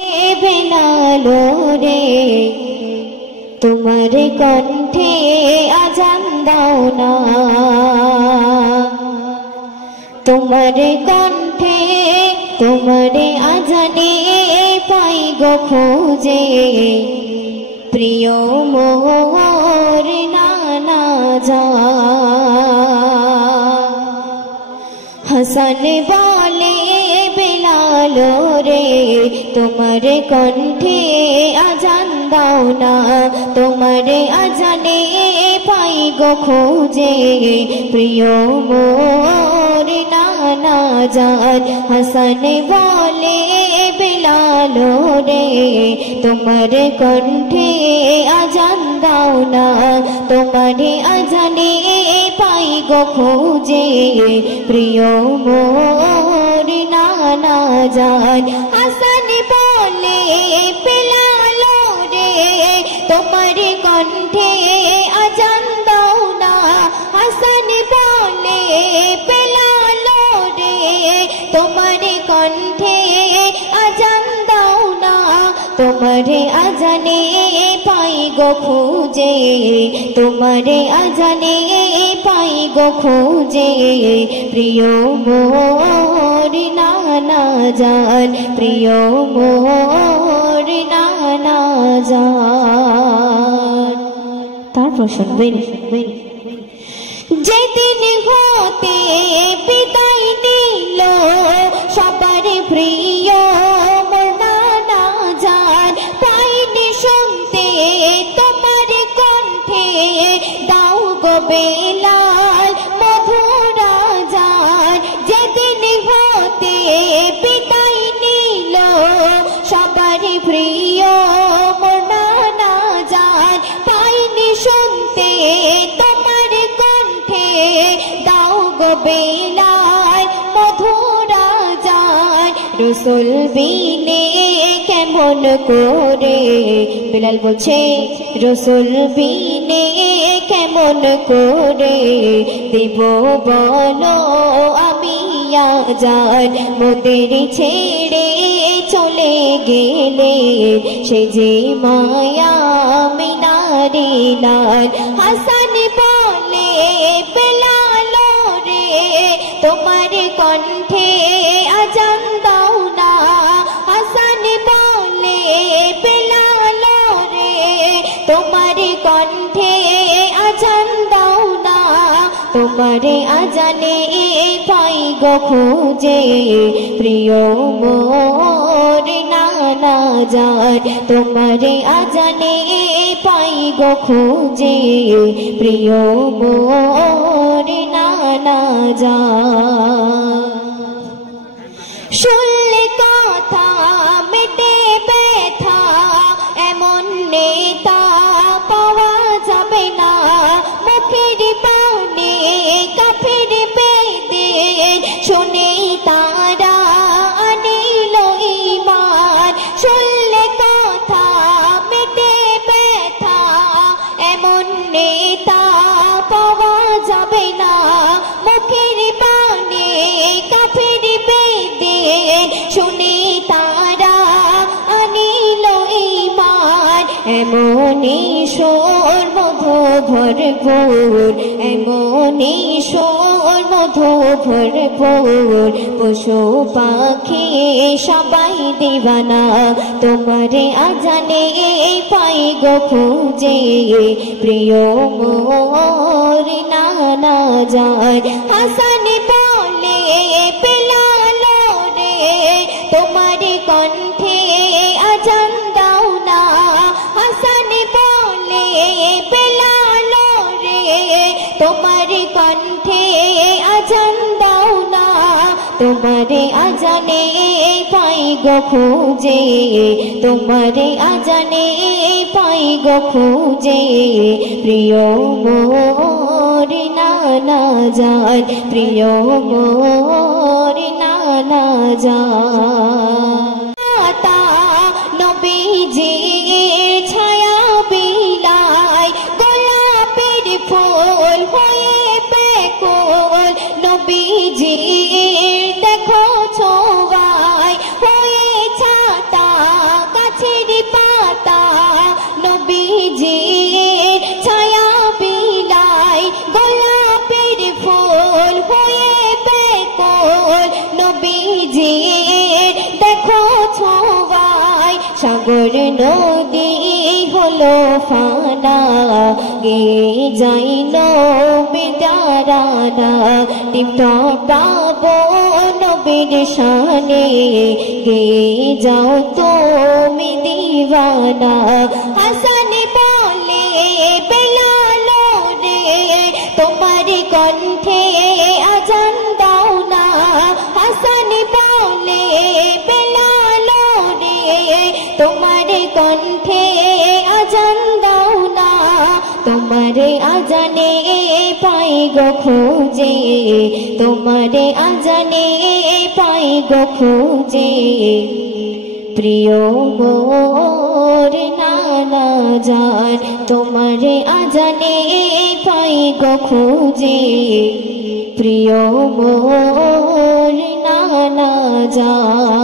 বেলালো রে তোমার কণ্ঠে আজান দাও না, তোমার কণ্ঠে তোমার আজানে পাই গো খোঁজে প্রিয় মোর নানা জান। হাসান বলে বেলালো রে তোমার কণ্ঠে আজান দাও না, তোমার আজানে পাই গো খোঁজে প্রিয় মোর নানা জান। হাসান বলে বেলালো রে তোমার কণ্ঠে আজান দাও না, তোমার আজানে পাই গো খোঁজে প্রিয় মোর নানা জান। হাসান বলে বেলালো রে তোমার কণ্ঠে আজান দাও না, হাসান বলে বেলালো রে তোমার কণ্ঠে আজান দাও না, তোমার আজানে পাই গো খোঁজে, তোমার আজানে পাই গো খোঁজে প্রিয় মোর নানা জান, প্রিয় মোর নানা জান। তারপর শুনবেন যেদিন হতে বিদায় নিল সবার প্রিয় মোর নানা জান, পাইনি শুনতে তোমার কণ্ঠে দাও গো বেলাল মধুর আজান। যেদিন হতে বিদায় নিল সবার প্রিয় মোর নানা জান, পাইনি শুনতে তোমার কণ্ঠে দাও গো বেলাল মধুর আজান। রসুল বিনে কেমন করে, বেলাল বলছে রসুল বিনে কেমন করে দেব বলো আমি আজান। মোদের ছেড়ে চলে গেলে সে যে মায়া মিনারে লাল। হাসান বলে বেলালো রে তোমার কণ্ঠে আজান দাও না, হাসান বলে বেলালো রে তোমার কণ্ঠে আজান দাও না, তোমার আজানে পাই গো খোঁজে প্রিয় মোর নানা জান, তোমার আজানে পাই গো খোঁজে প্রিয় মোর নানা জান। শুনলে কথা মেটে ব্যথা এমন নেতা পাওয়া যাবে না, মুখের পানে কাফের বেদে শুনে তারা আনিল ঈমান। শুনলে কথা মেটে ব্যথা এমন নেতা পাওয়া যাবে না, মুখের পানে কাফের বেদে শুনে তারা আনিল ঈমান। এমনই সোর মধু ভরপুর, এমনই সোর মধু ভরপুর, পশু পাখি সবাই দিবানা, তোমারে আজানে পাই গো খোঁজে প্রিয় মোর নানা জান। হাসান বলে বেলালো রে তোমার কণ্ঠে আজান দাও না, হাসান বলে বেলালো রে তোমার কণ্ঠে আজান দাও না, তোমার আজানে পাই গো খোঁজে, তোমার আজানে পাই গো খোঁজে প্রিয় মোর নানা জান, প্রিয় মোর নানা জান। নবীজির ছায়া বিলায় গোলাপের ফুল হয়ে বেকুল, নবীজির দেখো ছোঁয়ায় হয়ে ছাতা সাগর নদী হলো ফানা গে যাই নবী তারানা টিপটপ গাবো নবীর শানে গে যাও তুমি দিওয়ানা হাসান বলে বেলাল রে তোমার কণ্ঠে আজান দাও না হাসান বলে বেলাল রে তোমার কণ্ঠে আজান দাও না তোমার আজানে পাই গো খুঁজে তোমার আজানে পাই গো খুঁজে প্রিয় মোর নানা জান তোমার আজানে পাই গো খুঁজে প্রিয় মোর নানা জান